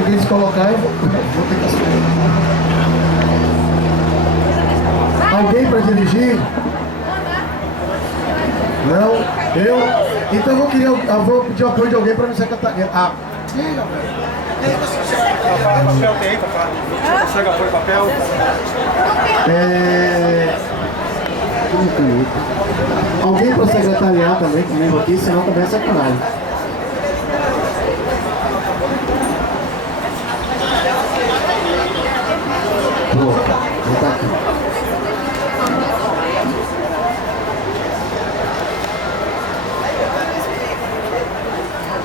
ninguém se colocar, eu vou ter que assumir. Alguém para dirigir? Não? Eu? Então eu vou pedir o apoio de alguém para me secretariar. Ah, diga, velho. Papel tem, papai? Consegue apoio de papel? Alguém para secretariar também comigo aqui, senão também é sacanagem. Vou botar aqui.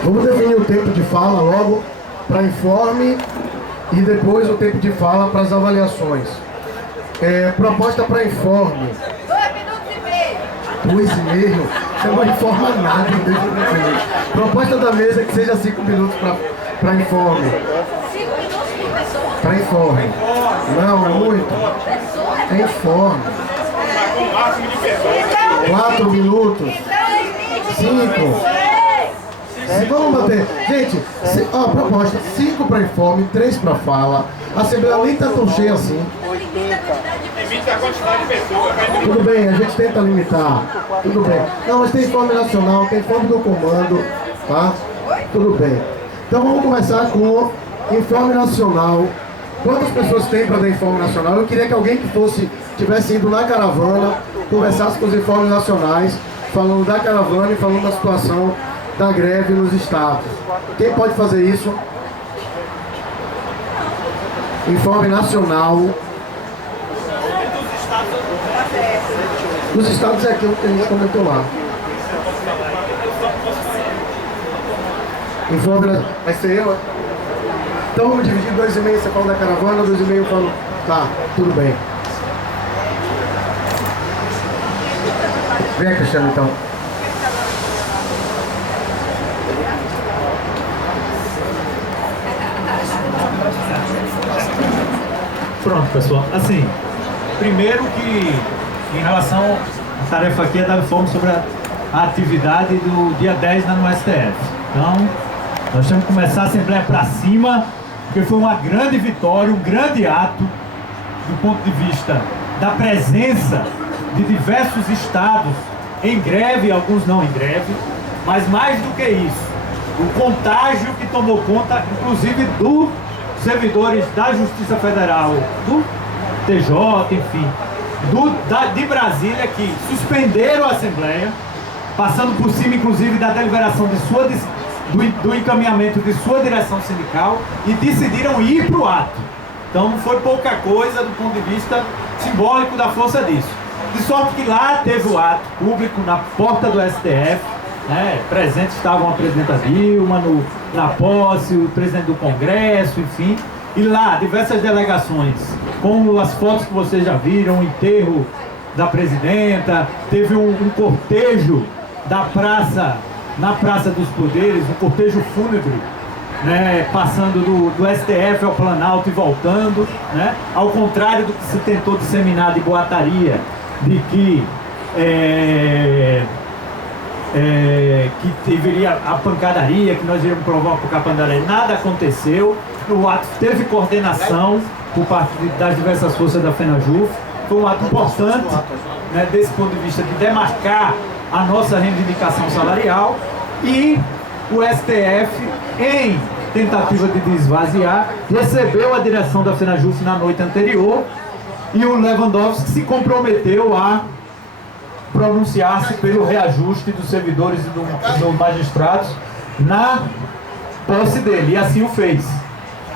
Vamos definir o tempo de fala logo para informe e depois o tempo de fala para as avaliações. Proposta para informe. 2 minutos e meio. Você não informa nada em 2 minutos e meio. Proposta da mesa é que seja 5 minutos para informe. 5 minutos por pessoa? Para informe. Não, é muito. É informe. 4 minutos. 5. Vamos bater. Gente, proposta: 5 para informe, 3 para fala. A Assembleia nem está tão cheia assim. Limita a quantidade de pessoas. Tudo bem, a gente tenta limitar. Tudo bem. Não, mas tem informe nacional, tem informe do comando, tá? Tudo bem. Então vamos começar com informe nacional. Quantas pessoas tem para dar informe nacional? Eu queria que alguém que tivesse ido na caravana, conversasse com os informes nacionais, falando da caravana e falando da situação da greve nos estados. Quem pode fazer isso? Informe nacional. Os estados é aquilo que a gente comentou lá. Informe. Vai ser eu? Então vamos dividir 2,5, você fala da caravana, 2,5 eu falo. Tá, tudo bem. Vem, Cristiano, então. Pronto, pessoal. Assim, primeiro que em relação à tarefa aqui é dar informe sobre a atividade do dia 10 no STF. Então, nós temos que começar a Assembleia para cima, porque foi uma grande vitória, um grande ato do ponto de vista da presença de diversos estados em greve, alguns não em greve, mas mais do que isso, o contágio que tomou conta, inclusive, dos servidores da Justiça Federal, do TJ, enfim, de Brasília, que suspenderam a Assembleia, passando por cima, inclusive, da deliberação do encaminhamento de sua direção sindical, e decidiram ir para o ato. Então não foi pouca coisa do ponto de vista simbólico da força disso. De sorte que lá teve o ato público na porta do STF, né? Presentes estavam a presidenta Dilma, na posse, o presidente do Congresso, enfim. E lá, diversas delegações, como as fotos que vocês já viram, o enterro da presidenta, teve um cortejo da praça, na Praça dos Poderes, um cortejo fúnebre, né, passando do STF ao Planalto e voltando, né, ao contrário do que se tentou disseminar de boataria, de que deveria a pancadaria, que nós iríamos provocar a pancadaria. Nada aconteceu. O ato teve coordenação por parte das diversas forças da FENAJUF. Foi um ato importante, né, desse ponto de vista de demarcar a nossa reivindicação salarial, e o STF, em tentativa de esvaziar, recebeu a direção da FENAJUF na noite anterior, e o Lewandowski se comprometeu a pronunciar-se pelo reajuste dos servidores e dos magistrados na posse dele, e assim o fez.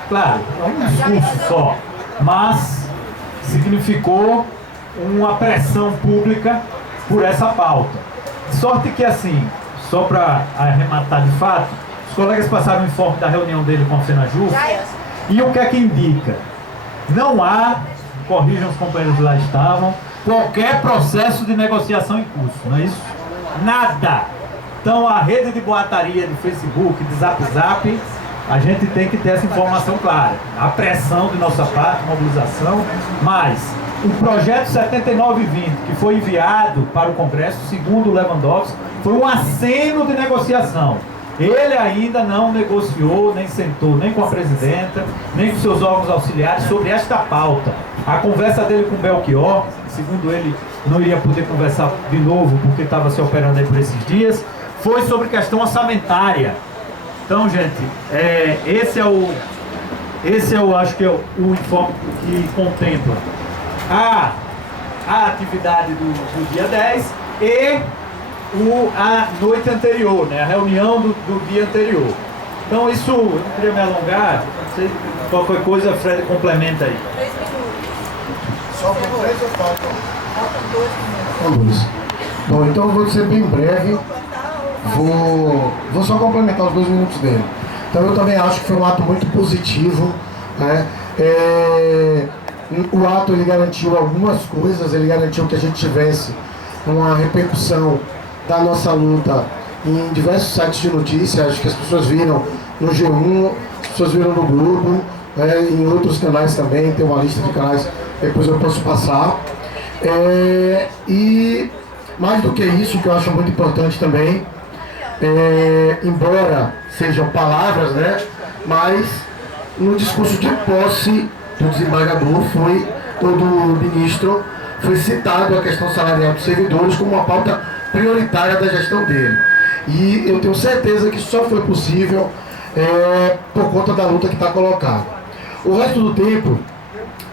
Claro, é um discurso só, mas significou uma pressão pública por essa pauta. De sorte que, assim, só para arrematar de fato, os colegas passaram o informe da reunião dele com a FENAJUF, e o que é que indica? Não há, corrijam os companheiros que lá estavam, qualquer processo de negociação em curso, não é isso? Nada! Então a rede de boataria de Facebook, de Zap, a gente tem que ter essa informação clara. A pressão de nossa parte, mobilização, mas o projeto 7920, que foi enviado para o Congresso, segundo o Lewandowski, foi um aceno de negociação. Ele ainda não negociou, nem sentou, nem com a presidenta, nem com seus órgãos auxiliares sobre esta pauta. A conversa dele com o Belchior, segundo ele, não iria poder conversar de novo porque estava se operando aí por esses dias, foi sobre questão orçamentária. Então, gente, esse eu acho que é o informe que contempla a atividade do dia 10 e a noite anterior, né? A reunião do dia anterior. Então isso, eu não queria me alongar, não sei, qualquer coisa, Fred complementa aí. 3 minutos. Só por 3 ou faltam? Faltam 2 minutos. Bom, então eu vou ser bem breve. Vou só complementar os 2 minutos dele. Então eu também acho que foi um ato muito positivo, né? O ato ele garantiu algumas coisas, ele garantiu que a gente tivesse uma repercussão da nossa luta em diversos sites de notícias. Acho que as pessoas viram no G1, as pessoas viram no Globo, em outros canais também, tem uma lista de canais, depois eu posso passar. E mais do que isso, que eu acho muito importante também, embora sejam palavras, né, mas no discurso de posse do desembargador ou do ministro, foi citado a questão salarial dos servidores como uma pauta prioritária da gestão dele. E eu tenho certeza que só foi possível por conta da luta que está colocada. O resto do tempo,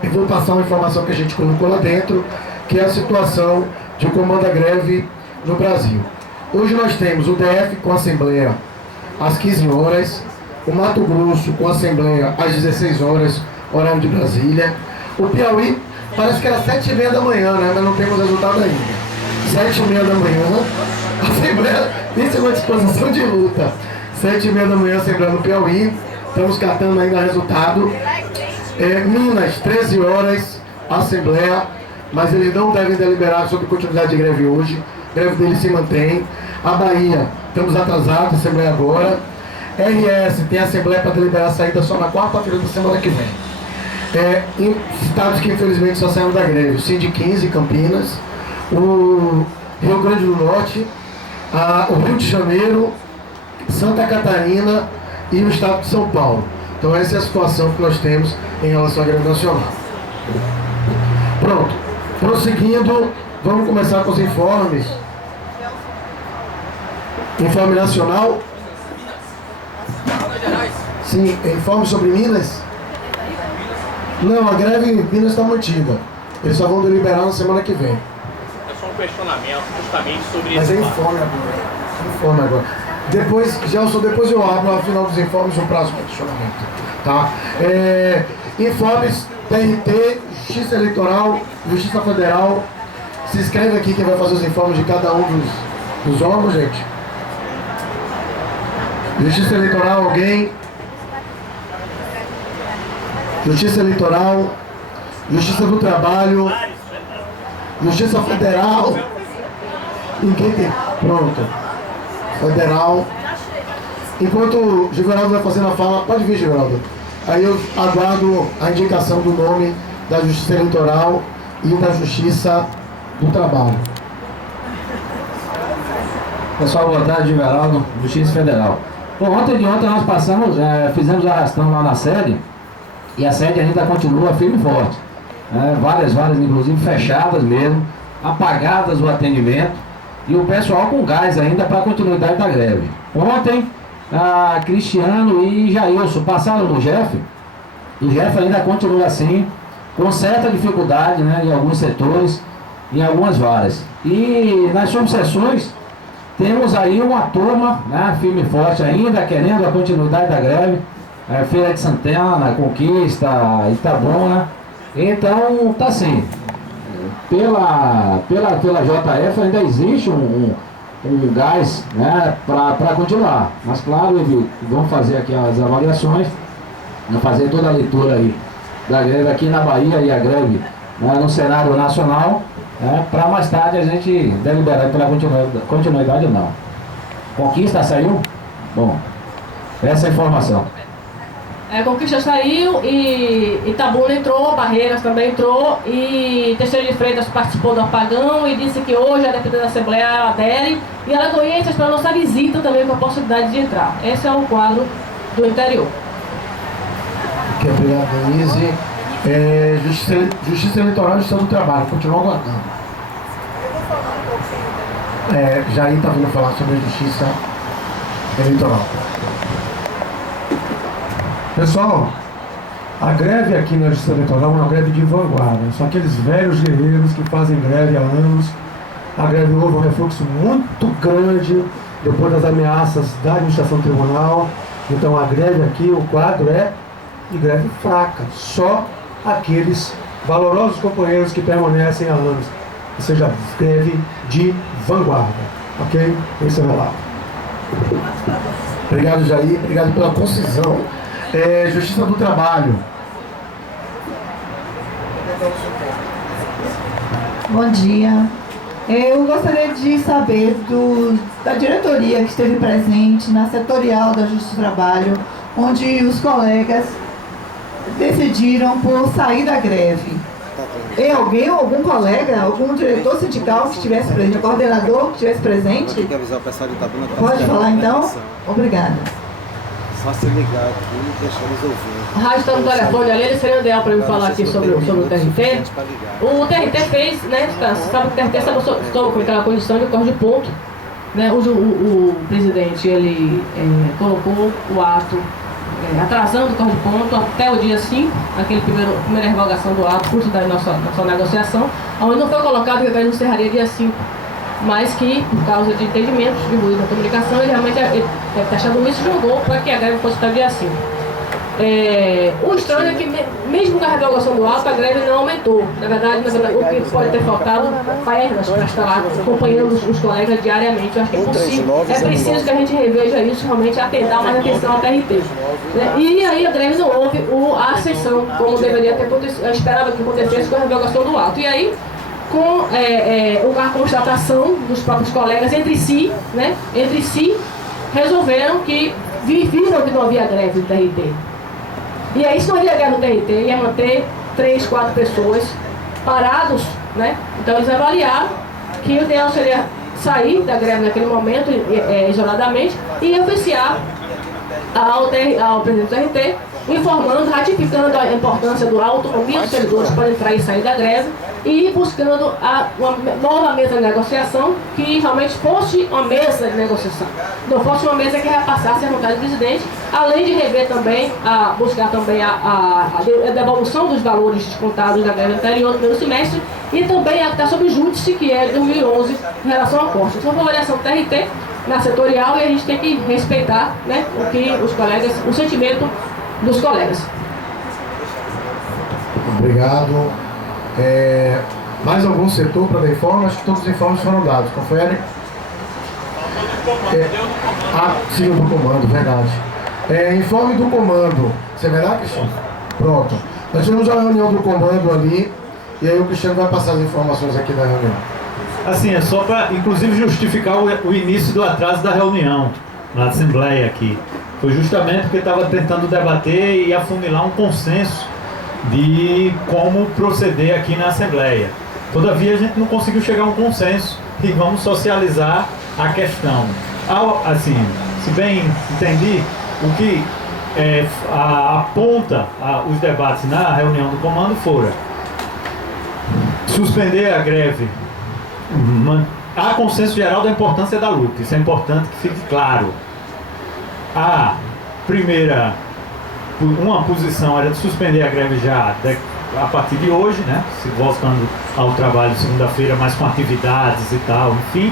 eu vou passar uma informação que a gente colocou lá dentro, que é a situação de comando à greve no Brasil. Hoje nós temos o DF com assembleia às 15 horas, o Mato Grosso com assembleia às 16 horas, horário de Brasília. O Piauí parece que era 7h30 da manhã, né? Mas não temos resultado ainda. 7h30 da manhã, a assembleia, isso é uma disposição de luta. 7h30 da manhã, assembleia no Piauí, estamos catando ainda resultado. Minas, 13 horas, assembleia, mas eles não devem deliberar sobre continuidade de greve hoje. A greve deles se mantém. A Bahia, estamos atrasados, assembleia agora. RS tem assembleia para deliberar a saída só na quarta-feira da semana que vem. Em estados que infelizmente só saíram da greve: o Sind 15, Campinas, o Rio Grande do Norte, o Rio de Janeiro, Santa Catarina e o estado de São Paulo. Então essa é a situação que nós temos em relação à greve nacional. Pronto, prosseguindo, vamos começar com os informes. Informe nacional. Sim, informe sobre Minas. Não, a greve em Minas está mantida. Eles só vão deliberar na semana que vem. É só um questionamento justamente sobre Mas esse é informe agora. Informe agora. Depois, Gelson, depois eu abro ao final dos informes o próximo questionamento. Tá? Informes TRT, Justiça Eleitoral, Justiça Federal. Se inscreve aqui quem vai fazer os informes de cada um dos órgãos, gente. Justiça Eleitoral, alguém? Justiça Eleitoral, Justiça do Trabalho, Justiça Federal. Ninguém tem. Pronto. Federal. Enquanto o Giveraldo vai fazendo a fala, pode vir, Giveraldo. Aí eu aguardo a indicação do nome da Justiça Eleitoral e da Justiça do Trabalho. Pessoal, boa tarde, Giveraldo, Justiça Federal. Bom, ontem nós passamos, fizemos a arrastão lá na sede, e a sede ainda continua firme e forte. Várias, inclusive fechadas mesmo, apagadas o atendimento, e o pessoal com gás ainda para a continuidade da greve. Ontem, Cristiano e Jailson passaram no Jeff, e o Jeff ainda continua assim, com certa dificuldade, né, em alguns setores, em algumas varas. E nas subseções, temos aí uma turma, né, firme e forte ainda, querendo a continuidade da greve. Feira de Santana, Conquista, Itabuna. Então, tá assim, pela JF ainda existe um gás, né, para continuar. Mas claro, vamos fazer aqui as avaliações, vamos fazer toda a leitura aí da greve aqui na Bahia e a greve, né, no cenário nacional, para mais tarde a gente deliberar pela continuidade ou não. Conquista saiu? Bom, essa é a informação. Conquista saiu e Itabuna entrou, Barreiras também entrou e Teixeira de Freitas participou do apagão e disse que hoje a deputada da Assembleia adere e Alagoinhas para a nossa visita também com a possibilidade de entrar. Esse é o quadro do interior. Ok, obrigado, Denise. Justiça Eleitoral e Justiça do Trabalho, continuo aguardando. Jair está vindo falar sobre a Justiça Eleitoral. Pessoal, a greve aqui na Justiça Eleitoral é uma greve de vanguarda. São aqueles velhos guerreiros que fazem greve há anos. A greve houve um refluxo muito grande depois das ameaças da administração do tribunal. Então a greve aqui, o quadro é de greve fraca. Só aqueles valorosos companheiros que permanecem há anos. Ou seja, greve de vanguarda. Ok? Esse é o relato. Obrigado, Jair. Obrigado pela concisão. Justiça do Trabalho. Bom dia. Eu gostaria de saber da diretoria que esteve presente na setorial da Justiça do Trabalho, onde os colegas decidiram por sair da greve. Algum colega, algum diretor sindical que estivesse presente, coordenador que estivesse presente? Tem que avisar o pessoal de Itabuna. Pode falar então? Obrigada. Só se ligar aqui e deixar eles ouvindo. O rádio está no telefone ali, ele seria ideal para me falar aqui sobre o TRT. O TRT fez, né? Sabe que o TRT estava com aquela condição de corte de ponto. Né, o presidente ele colocou o ato atrasando o corte de ponto até o dia 5, aquele primeira revogação do ato, curso da nossa negociação, onde não foi colocado que a greve encerraria dia 5. Mas que, por causa de entendimentos distribuídos na comunicação, ele realmente deve ter achado isso e jogou para que a greve fosse até o dia 5. O estranho é que, mesmo com a revogação do ato, a greve não aumentou. Na verdade, o que pode ter faltado pernas para estar lá acompanhando os colegas diariamente. Eu acho que é possível. É preciso que a gente reveja isso, realmente atentar mais atenção ao TRT. Né? E aí a greve não houve a ascensão, como deveria ter acontecido. Eu esperava que acontecesse com a revogação do ato. E aí, com a constatação dos próprios colegas entre si, resolveram que viram que não havia greve no TRT. E aí, se não havia greve no TRT, ia manter 3, 4 pessoas parados, né? Então eles avaliaram que o ideal seria sair da greve naquele momento, isoladamente, e oficiar ao presidente do TRT, informando, ratificando a importância do autonomia dos servidores para entrar e sair da greve e buscando uma nova mesa de negociação que realmente fosse uma mesa de negociação, não fosse uma mesa que repassasse a vontade do presidente, além de rever também, buscar também a devolução dos valores descontados da greve anterior do primeiro semestre e também a que está sob júdice, que é de 2011 em relação ao corte. Então, foi uma avaliação do TRT na setorial e a gente tem que respeitar, né, o sentimento dos colegas. Obrigado. Mais algum setor para dar informe? Acho que todos os informes foram dados. Confere? Sim, do comando, verdade. Informe do comando. Isso é verdade, Cristiano? Pronto. Nós tivemos uma reunião do comando ali e aí o Cristiano vai passar as informações aqui da reunião. Assim, é só para, inclusive, justificar o início do atraso da reunião na Assembleia aqui. Foi justamente porque estava tentando debater e afunilar um consenso de como proceder aqui na Assembleia. Todavia, a gente não conseguiu chegar a um consenso e vamos socializar a questão. Assim, se bem entendi, o que aponta os debates na reunião do comando foram suspender a greve. Há consenso geral da importância da luta, isso é importante que fique claro. A primeira, uma posição era de suspender a greve já a partir de hoje, né? Se voltando ao trabalho segunda-feira, mas com atividades e tal, enfim,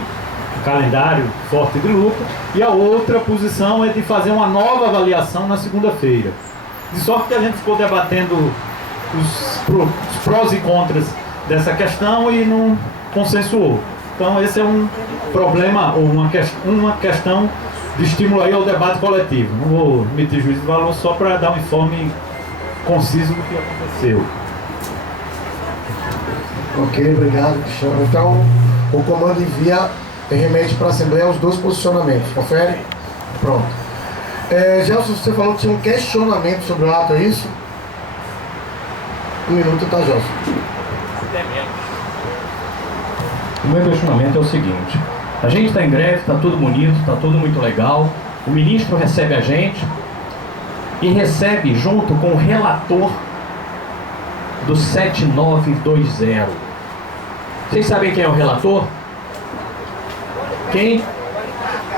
um calendário forte de luta. E a outra posição é de fazer uma nova avaliação na segunda-feira. De sorte que a gente ficou debatendo os prós e contras dessa questão e não consensuou. Então esse é um problema ou uma questão de estímulo aí ao debate coletivo. Não vou emitir juízo de valor só para dar um informe conciso do que aconteceu. Ok, obrigado, Cristiano. Então, o comando envia e remete para a Assembleia os 2 posicionamentos. Confere? Pronto. Gelson, você falou que tinha um questionamento sobre o ato, é isso? 1 minuto, tá, Gelson? Até menos. O meu questionamento é o seguinte: a gente está em greve, está tudo bonito, está tudo muito legal, o ministro recebe a gente e recebe junto com o relator do 7920. Vocês sabem quem é o relator? Quem?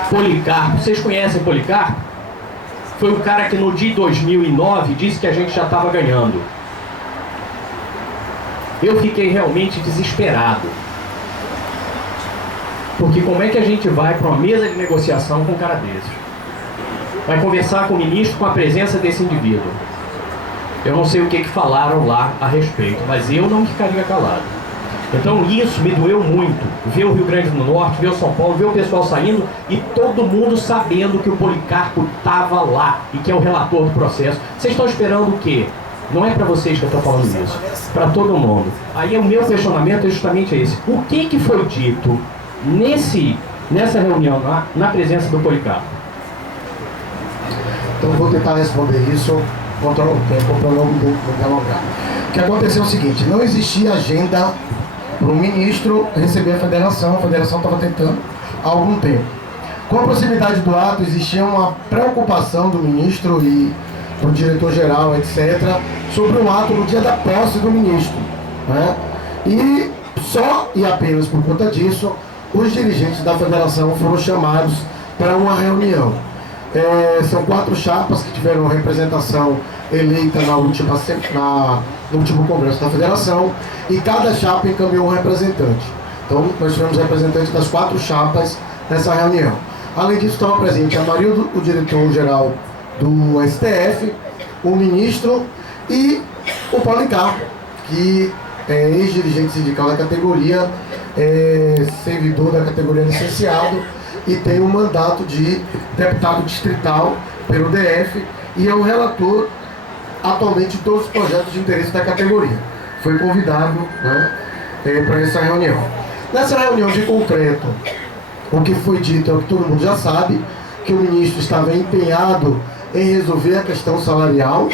Policarpo. Vocês conhecem Policarpo? Foi o cara que no dia 2009 disse que a gente já estava ganhando. Eu fiquei realmente desesperado. Porque como é que a gente vai para uma mesa de negociação com um cara desse? Vai conversar com o ministro com a presença desse indivíduo. Eu não sei o que falaram lá a respeito, mas eu não ficaria calado. Então isso me doeu muito, ver o Rio Grande do Norte, ver o São Paulo, ver o pessoal saindo e todo mundo sabendo que o Policarpo estava lá e que é o relator do processo. Vocês estão esperando o quê? Não é para vocês que eu estou falando isso, para todo mundo. Aí o meu questionamento é justamente esse: o que foi dito nessa reunião, na presença do Policarpo? Então vou tentar responder isso, controlar o tempo para não me delongar. O que aconteceu é o seguinte: não existia agenda para o ministro receber a federação estava tentando há algum tempo. Com a proximidade do ato, existia uma preocupação do ministro e do diretor-geral, etc., sobre o ato no dia da posse do ministro, né? E só e apenas por conta disso, os dirigentes da federação foram chamados para uma reunião. São 4 chapas que tiveram representação eleita no último congresso da federação, e cada chapa encaminhou um representante. Então nós tivemos representantes das 4 chapas nessa reunião. Além disso, estava presente a Marildo, o diretor-geral do STF, o ministro e o Policarpo, que é ex-dirigente sindical da categoria, servidor da categoria licenciado e tem um mandato de deputado distrital pelo DF e é o relator atualmente de todos os projetos de interesse da categoria. Foi convidado, né, para essa reunião. Nessa reunião de concreto, o que foi dito é o que todo mundo já sabe, que o ministro estava empenhado em resolver a questão salarial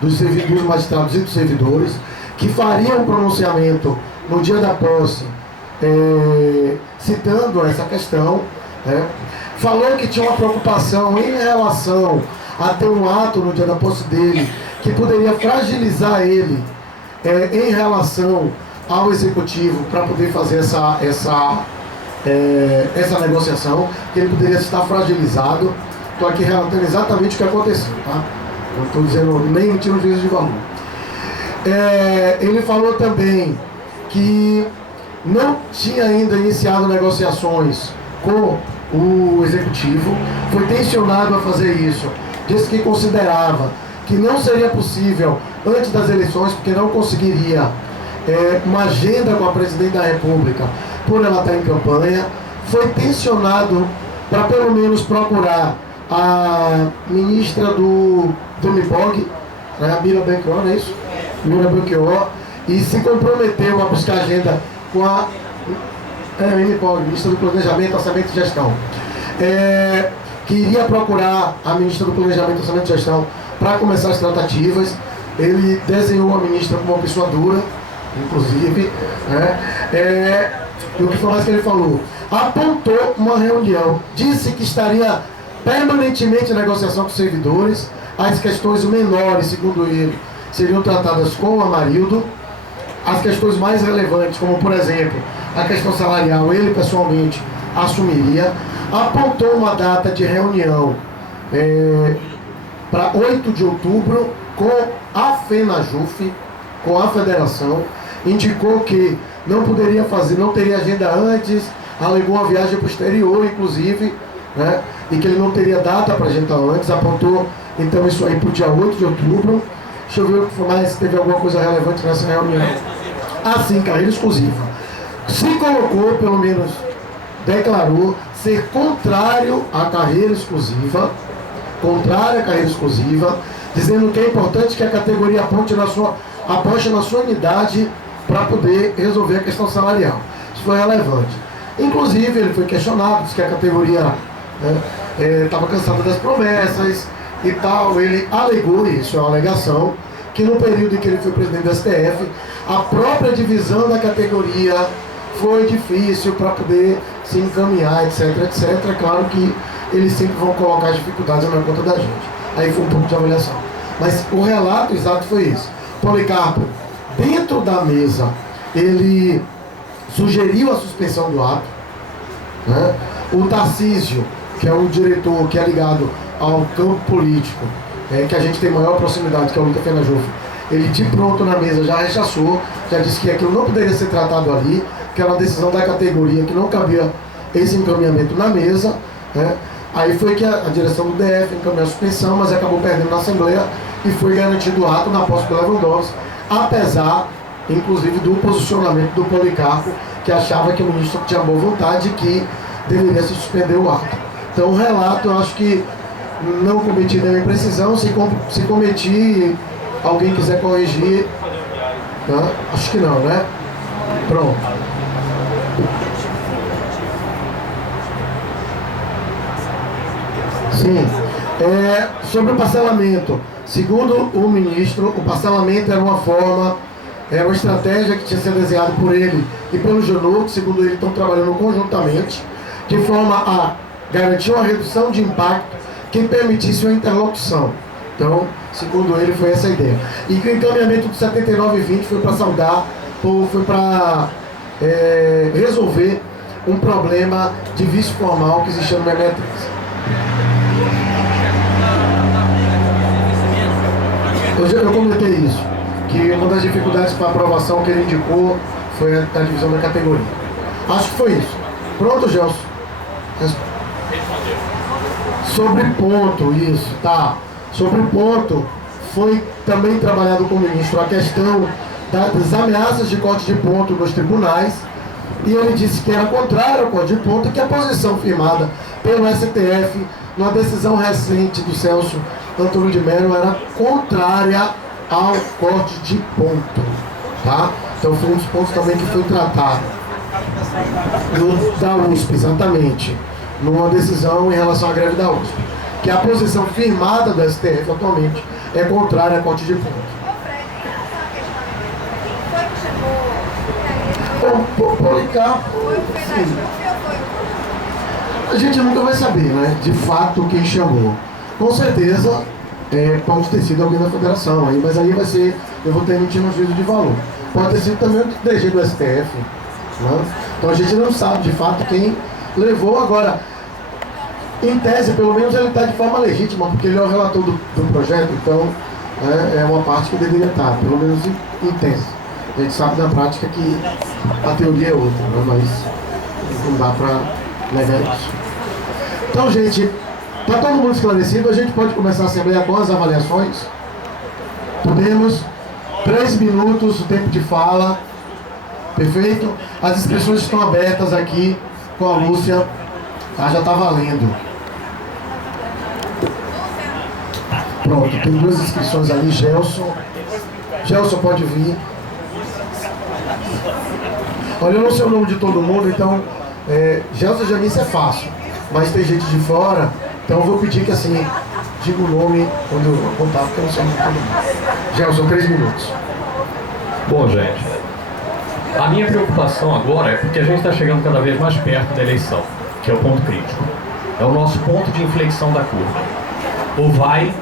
dos magistrados e dos servidores, que faria um pronunciamento no dia da posse, citando essa questão, né? Falou que tinha uma preocupação em relação a ter um ato no dia da posse dele, que poderia fragilizar ele em relação ao executivo para poder fazer essa negociação, que ele poderia estar fragilizado. Estou aqui relatando exatamente o que aconteceu, tá? Não estou dizendo nem tiro juízo de valor. Ele falou também que não tinha ainda iniciado negociações com o executivo, foi tensionado a fazer isso. Disse que considerava que não seria possível antes das eleições, porque não conseguiria uma agenda com a presidente da República por ela estar em campanha. Foi tensionado para pelo menos procurar a ministra do MIPOG, a Mira Belchior, não é isso? Mira Belchior, e se comprometeu a buscar agenda com a MIPOG, ministra do Planejamento, Orçamento e Gestão. Que iria procurar a ministra do Planejamento, Orçamento e Gestão para começar as tratativas. Ele desenhou a ministra como uma pessoa dura, inclusive, né? E o que foi mais que ele falou? Apontou uma reunião, disse que estaria permanentemente em negociação com os servidores. As questões menores, segundo ele, seriam tratadas com o Amarildo. As questões mais relevantes, como por exemplo, a questão salarial, ele pessoalmente assumiria. Apontou uma data de reunião para 8 de outubro com a FENAJUF, com a federação. Indicou que não poderia fazer, não teria agenda antes, alegou uma viagem para o exterior, inclusive, né? E que ele não teria data para agendar antes. Apontou então isso aí para o dia 8 de outubro. Deixa eu ver o que foi mais, se teve alguma coisa relevante nessa reunião. Assim, carreira exclusiva. Se colocou, pelo menos declarou, ser contrário à carreira exclusiva, dizendo que é importante que a categoria aposte na sua unidade para poder resolver a questão salarial. Isso foi relevante. Inclusive, ele foi questionado, disse que a categoria Estava cansado das promessas e tal. Ele alegou, isso é uma alegação, que no período em que ele foi presidente do STF, a própria divisão da categoria foi difícil para poder se encaminhar, etc, etc. É claro que eles sempre vão colocar as dificuldades na conta da gente. Aí foi um pouco de avaliação. Mas o relato exato foi isso. Policarpo, dentro da mesa, ele sugeriu a suspensão do ato, né? O Tarcísio, que é o diretor que é ligado ao campo político, que a gente tem maior proximidade, que é o Luta Fenajufo, ele de pronto na mesa já rechaçou, já disse que aquilo não poderia ser tratado ali, que era uma decisão da categoria, que não cabia esse encaminhamento na mesa, né? Aí foi que a direção do DF encaminhou a suspensão, mas acabou perdendo na Assembleia e foi garantido o ato na posse do Lewandowski, apesar, inclusive, do posicionamento do Policarpo, que achava que o ministro tinha boa vontade e que deveria se suspender o ato. Então, o relato, eu acho que não cometi nenhuma imprecisão. Se cometi, alguém quiser corrigir, tá? Acho que não, né? Pronto. Sim. Sobre o parcelamento, segundo o ministro, o parcelamento era uma forma, era uma estratégia que tinha sido desenhada por ele e pelo Janot, que segundo ele estão trabalhando conjuntamente, de forma a garantir uma redução de impacto que permitisse uma interlocução. Então, segundo ele, foi essa a ideia. E que o encaminhamento do 7920 foi para saudar, ou foi para resolver um problema de vício formal que existia no Memetriz. Eu comentei isso, que uma das dificuldades para a aprovação que ele indicou foi a divisão da categoria. Acho que foi isso. Pronto, Gelson? Sobre ponto, isso, tá. Sobre ponto, foi também trabalhado com o ministro a questão das ameaças de corte de ponto nos tribunais, e ele disse que era contrário ao corte de ponto e que a posição firmada pelo STF, numa decisão recente do Celso Antônio de Mello, era contrária ao corte de ponto, tá? Então foi um dos pontos também que foi tratado da USP, exatamente, numa decisão em relação à greve da USP, que a posição firmada do STF atualmente é contrária ao corte de ponto. O Policarpo, sim. A gente nunca vai saber, né, de fato quem chamou. Com certeza pode ter sido alguém da federação, aí, mas aí vai ser, eu vou ter emitido um juízo de valor. Pode ter sido também o DG do STF, né? Então a gente não sabe de fato quem levou. Agora, em tese, pelo menos ele está de forma legítima, porque ele é o relator do projeto, então é uma parte que deveria estar, pelo menos em tese. A gente sabe na prática que a teoria é outra, né? Mas não dá para negar isso. Então, gente, está todo mundo esclarecido? A gente pode começar a assembleia com as avaliações? Podemos. 3 minutos o tempo de fala. Perfeito? As inscrições estão abertas aqui com a Lúcia. Tá? Já está valendo. Pronto, tem 2 inscrições ali. Gelson pode vir. Olha, eu não sei o nome de todo mundo, então Gelson já disse é fácil, mas tem gente de fora, então eu vou pedir que assim, diga o nome quando eu contar, porque eu não sei o nome de todo mundo. Gelson, 3 minutos. Bom, gente, a minha preocupação agora é porque a gente está chegando cada vez mais perto da eleição, que é o ponto crítico. É o nosso ponto de inflexão da curva. Ou vai,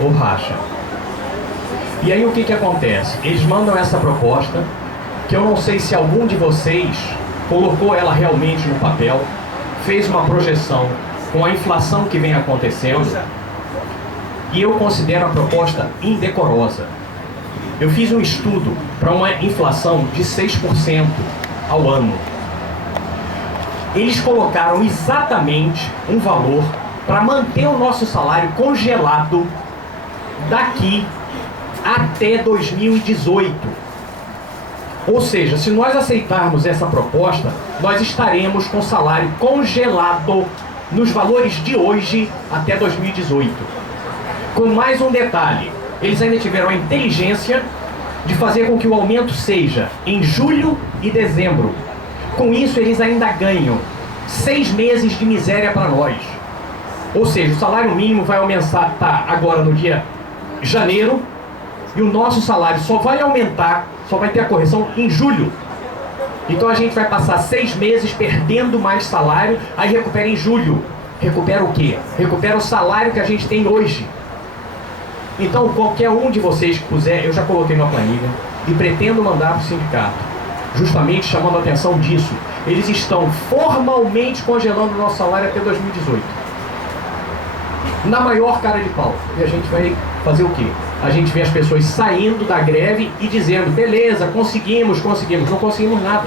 ou racha. E aí o que acontece? Eles mandam essa proposta, que eu não sei se algum de vocês colocou ela realmente no papel, fez uma projeção com a inflação que vem acontecendo, e eu considero a proposta indecorosa. Eu fiz um estudo para uma inflação de 6% ao ano. Eles colocaram exatamente um valor para manter o nosso salário congelado daqui até 2018. Ou seja, se nós aceitarmos essa proposta, nós estaremos com o salário congelado nos valores de hoje até 2018. Com mais um detalhe, eles ainda tiveram a inteligência de fazer com que o aumento seja em julho e dezembro. Com isso, eles ainda ganham 6 meses de miséria para nós. Ou seja, o salário mínimo vai aumentar agora no dia de janeiro e o nosso salário só vai aumentar, só vai ter a correção em julho. Então a gente vai passar 6 meses perdendo mais salário, aí recupera em julho. Recupera o quê? Recupera o salário que a gente tem hoje. Então qualquer um de vocês que puser, eu já coloquei na planilha e pretendo mandar para o sindicato, justamente chamando a atenção disso. Eles estão formalmente congelando o nosso salário até 2018. Na maior cara de pau. E a gente vai fazer o quê? A gente vê as pessoas saindo da greve e dizendo, beleza, conseguimos. Não conseguimos nada.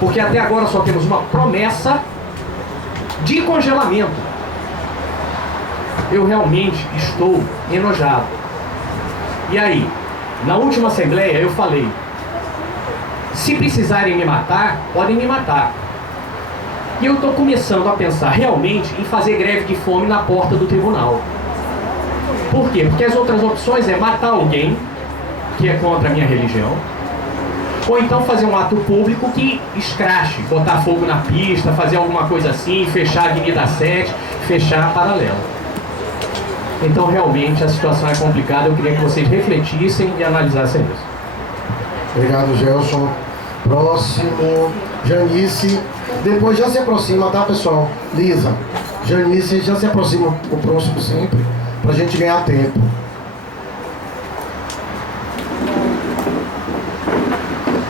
Porque até agora só temos uma promessa de congelamento. Eu realmente estou enojado. E aí, na última assembleia eu falei, se precisarem me matar, podem me matar. E eu estou começando a pensar realmente em fazer greve de fome na porta do tribunal. Por quê? Porque as outras opções é matar alguém que é contra a minha religião, ou então fazer um ato público que escrache, botar fogo na pista, fazer alguma coisa assim, fechar a Avenida 7, fechar a Paralela. Então realmente a situação é complicada, eu queria que vocês refletissem e analisassem isso. Obrigado, Gelson. Próximo, Janice. Depois já se aproxima, tá, pessoal? Lisa, Janice, já se aproxima o próximo sempre, pra gente ganhar tempo.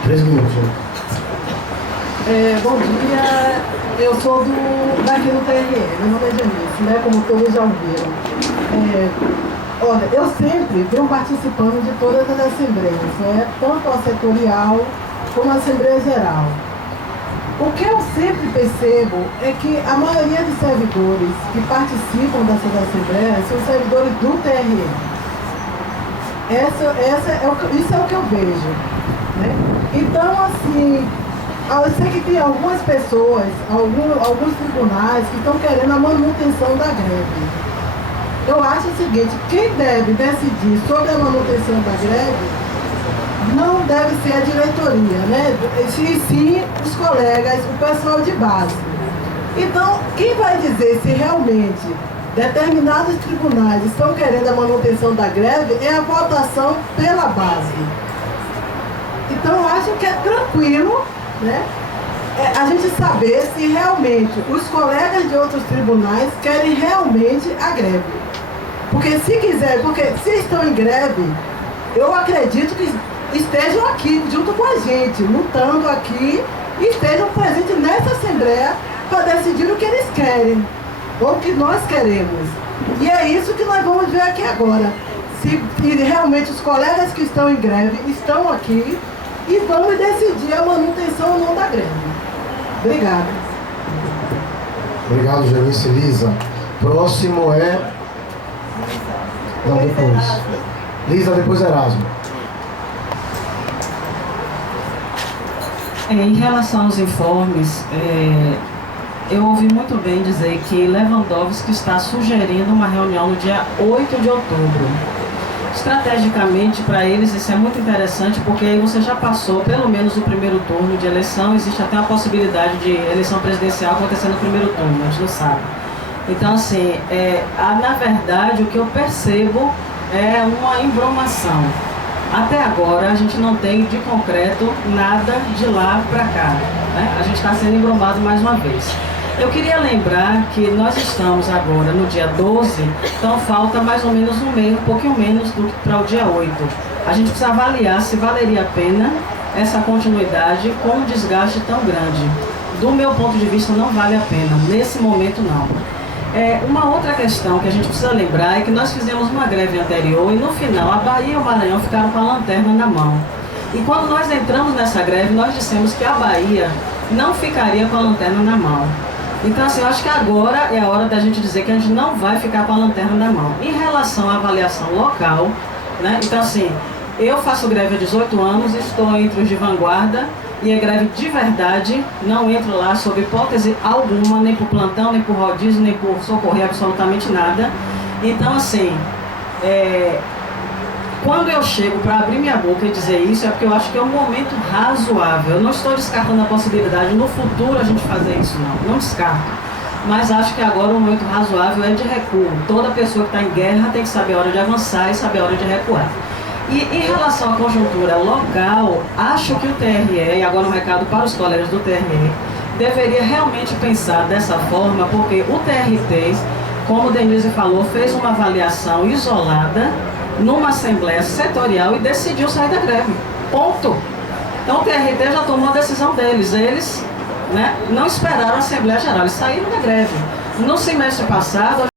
Três minutos. Bom dia, eu sou daqui do TRE, meu nome é Janice, né, como todos já ouviram. Olha, eu sempre venho participando de todas as assembleias, né, tanto a setorial como a Assembleia Geral. O que eu sempre percebo é que a maioria dos servidores que participam dessas assembleias são servidores do TRE. Isso é o que eu vejo, né? Então, assim, eu sei que tem algumas pessoas, alguns tribunais que estão querendo a manutenção da greve. Eu acho o seguinte, quem deve decidir sobre a manutenção da greve não deve ser a diretoria, né? Sim, os colegas, o pessoal de base. Então, quem vai dizer se realmente determinados tribunais estão querendo a manutenção da greve é a votação pela base. Então, eu acho que é tranquilo, né? A gente saber se realmente os colegas de outros tribunais querem realmente a greve. Porque se estão em greve, eu acredito que estejam aqui junto com a gente, lutando aqui, e estejam presentes nessa assembleia para decidir o que eles querem, ou o que nós queremos. E é isso que nós vamos ver aqui agora. Se realmente os colegas que estão em greve estão aqui e vamos decidir a manutenção ou não da greve. Obrigada. Obrigado, Janice. Lisa. Próximo é... Não, depois. Lisa, depois Erasmo. Em relação aos informes, eu ouvi muito bem dizer que Lewandowski está sugerindo uma reunião no dia 8 de outubro. Estrategicamente, para eles, isso é muito interessante, porque aí você já passou pelo menos o primeiro turno de eleição, existe até a possibilidade de eleição presidencial acontecer no primeiro turno, a gente não sabe. Então, assim, na verdade, o que eu percebo é uma embromação. Até agora, a gente não tem de concreto nada de lá para cá, né? A gente está sendo embromado mais uma vez. Eu queria lembrar que nós estamos agora no dia 12, então falta mais ou menos um mês, um pouquinho menos para o dia 8. A gente precisa avaliar se valeria a pena essa continuidade com um desgaste tão grande. Do meu ponto de vista, não vale a pena, nesse momento não. Uma outra questão que a gente precisa lembrar é que nós fizemos uma greve anterior e no final a Bahia e o Maranhão ficaram com a lanterna na mão. E quando nós entramos nessa greve, nós dissemos que a Bahia não ficaria com a lanterna na mão. Então, assim, eu acho que agora é a hora da gente dizer que a gente não vai ficar com a lanterna na mão. Em relação à avaliação local, né? Então, assim, eu faço greve há 18 anos, estou entre os de vanguarda, e é greve de verdade, não entro lá sob hipótese alguma, nem por plantão, nem por rodízio, nem por socorrer absolutamente nada. Então, assim, quando eu chego para abrir minha boca e dizer isso, é porque eu acho que é um momento razoável. Eu não estou descartando a possibilidade no futuro a gente fazer isso, não descarto. mas acho que agora o momento razoável é de recuo. Toda pessoa que está em guerra tem que saber a hora de avançar e saber a hora de recuar. E em relação à conjuntura local, acho que o TRE, e agora um recado para os colegas do TRE, deveria realmente pensar dessa forma, porque o TRT, como o Denise falou, fez uma avaliação isolada numa assembleia setorial e decidiu sair da greve. Ponto. Então o TRT já tomou a decisão deles. Eles, né, não esperaram a Assembleia Geral, eles saíram da greve. No semestre passado,